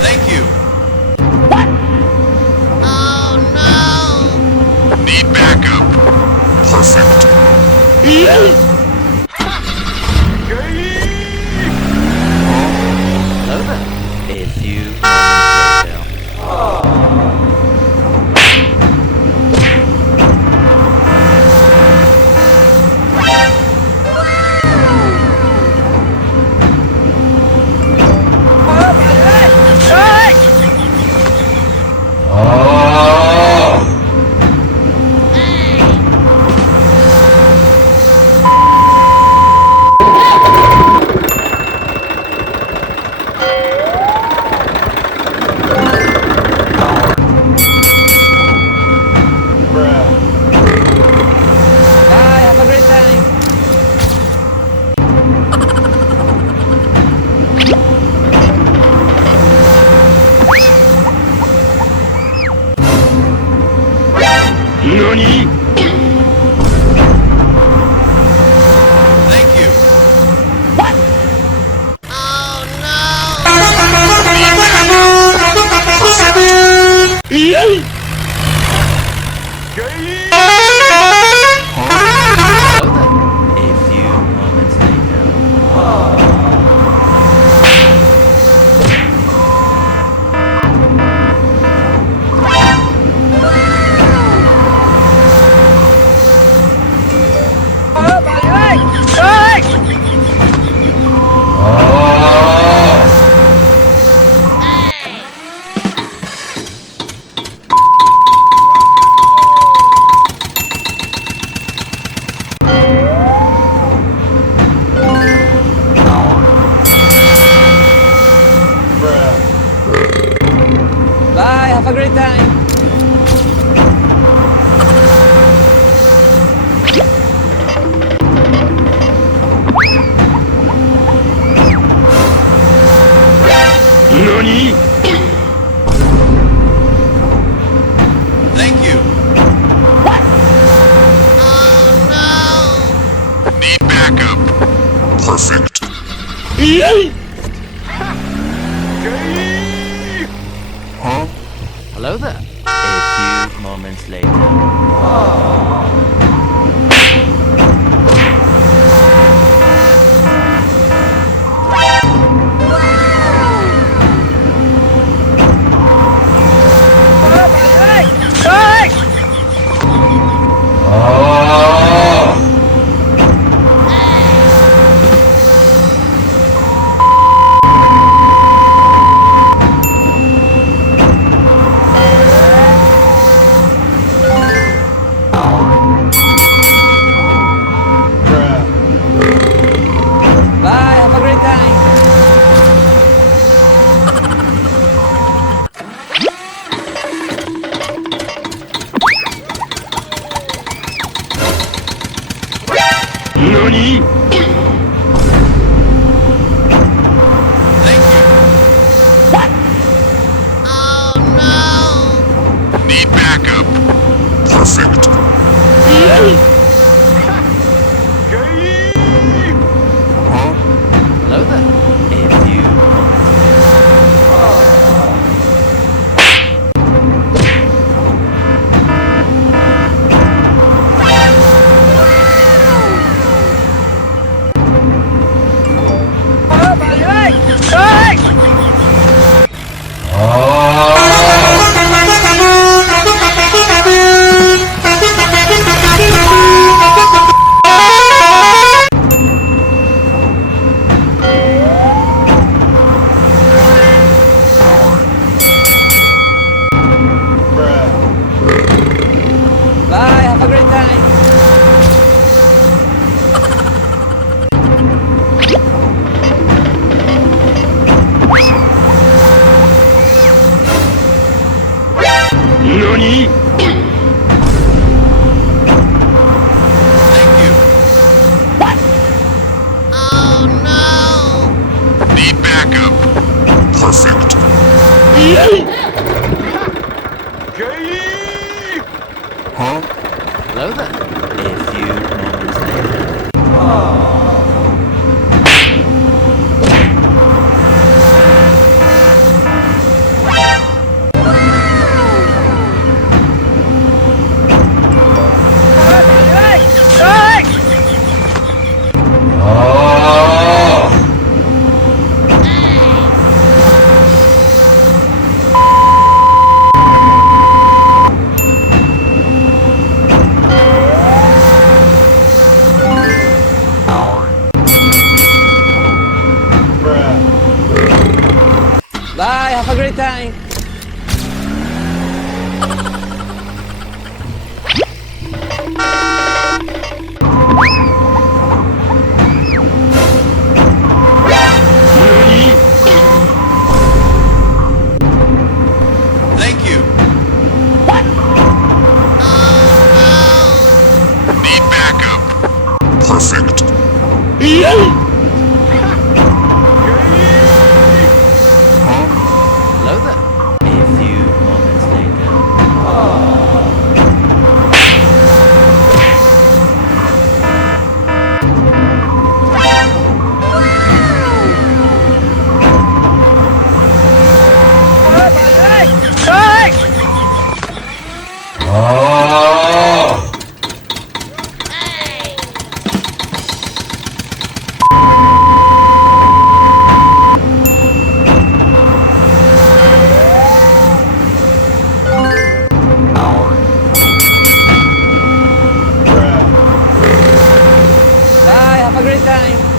Thank you. Oh no! Need backup. Perfect. Hello there. A few moments later. Bye, have a great time. NANI?! Thank you. Oh no! A few moments later. Bye, have a great time. NANI?! Thank you. Oh no! Need backup. Perfect. Huh? Hello there. A few moments later. Bye, have a great time. NANI?! Thank you. Oh no! Need backup. Perfect. Huh? Hello there. A few moments later. Huh? Hello there. A few moments later. Bye, have a great time. Thank you. Oh Need backup. Perfect. Huh? Hello there. A few moments later. Bye, have a great time.